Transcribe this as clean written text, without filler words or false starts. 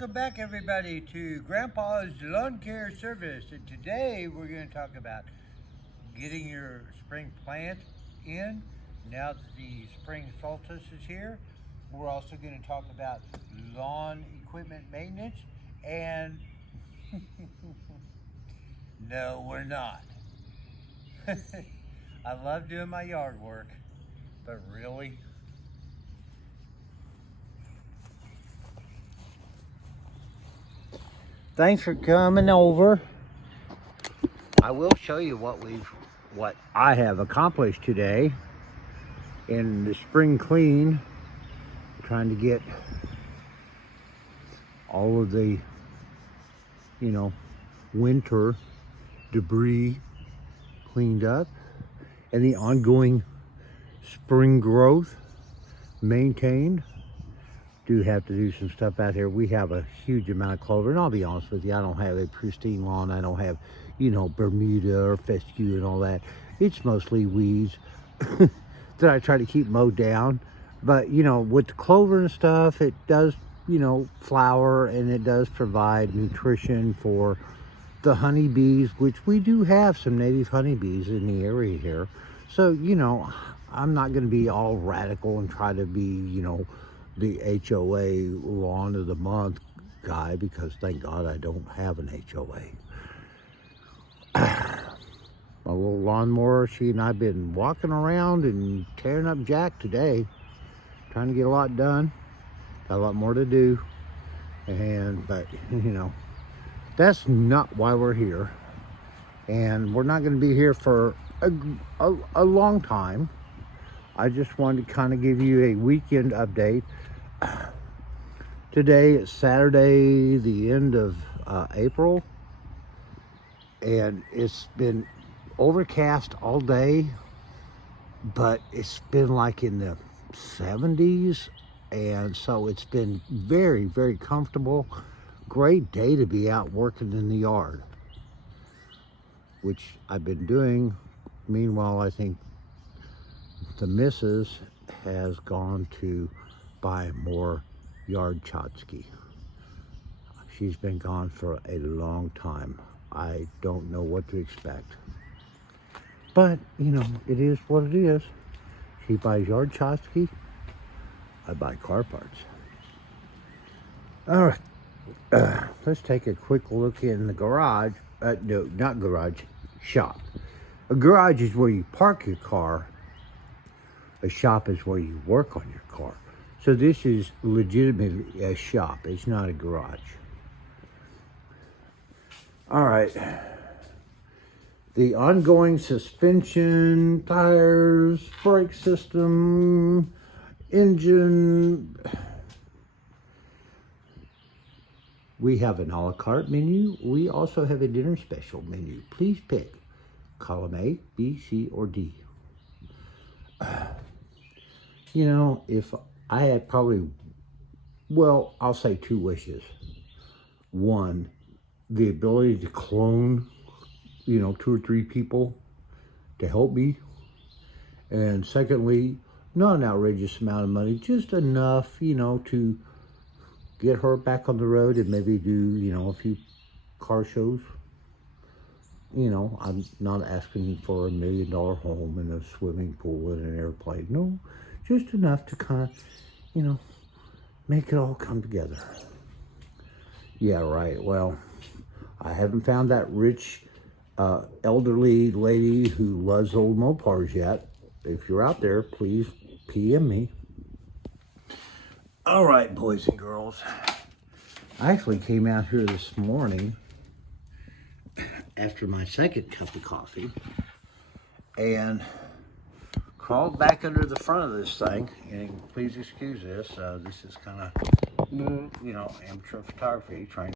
Welcome back everybody to Grandpa's Lawn Care Service, and today we're going to talk about getting your spring plant in now that the spring solstice is here. We're also going to talk about lawn equipment maintenance, and no, we're not. I love doing my yard work, but really, thanks for coming over. I will show you what I have accomplished today in the spring clean, trying to get all of the, winter debris cleaned up and the ongoing spring growth maintained. Do have to do some stuff out here. We have a huge amount of clover, and I'll be honest with you, I don't have a pristine lawn. I don't have, Bermuda or fescue and all that. It's mostly weeds that I try to keep mowed down. But, with the clover and stuff, it does, flower, and it does provide nutrition for the honeybees, which we do have some native honeybees in the area here. So, I'm not going to be all radical and try to be, the HOA lawn of the month guy, because thank God I don't have an HOA. My little lawnmower, she and I've been walking around and tearing up Jack today, trying to get a lot done. Got a lot more to do, but that's not why we're here, and we're not going to be here for a long time. I just wanted to kind of give you a weekend update. Today is Saturday, the end of April, and it's been overcast all day, but it's been like in the 70s, and so it's been very, very comfortable. Great day to be out working in the yard, which I've been doing. Meanwhile, I think the missus has gone to buy more yard tchotchke. She's been gone for a long time. I don't know what to expect, but it is what it is. She buys yard tchotchke, I buy car parts. All right, let's take a quick look in the garage. No, not garage, shop. A garage is where you park your car. A shop is where you work on your car. So this is legitimately a shop. It's not a garage. All right. The ongoing suspension, tires, brake system, engine. We have an a la carte menu. We also have a dinner special menu. Please pick column A, B, C, or D. If I had I'll say two wishes. One, the ability to clone, 2 or 3 people to help me. And secondly, not an outrageous amount of money, just enough, to get her back on the road and maybe do, a few car shows. I'm not asking for $1 million home and a swimming pool and an airplane. No, just enough to kind of, make it all come together. Yeah, right. Well, I haven't found that rich, elderly lady who loves old Mopars yet. If you're out there, please PM me. All right, boys and girls. I actually came out here this morning after my second cup of coffee and crawled back under the front of this thing. And please excuse this. This is kind of, amateur photography, trying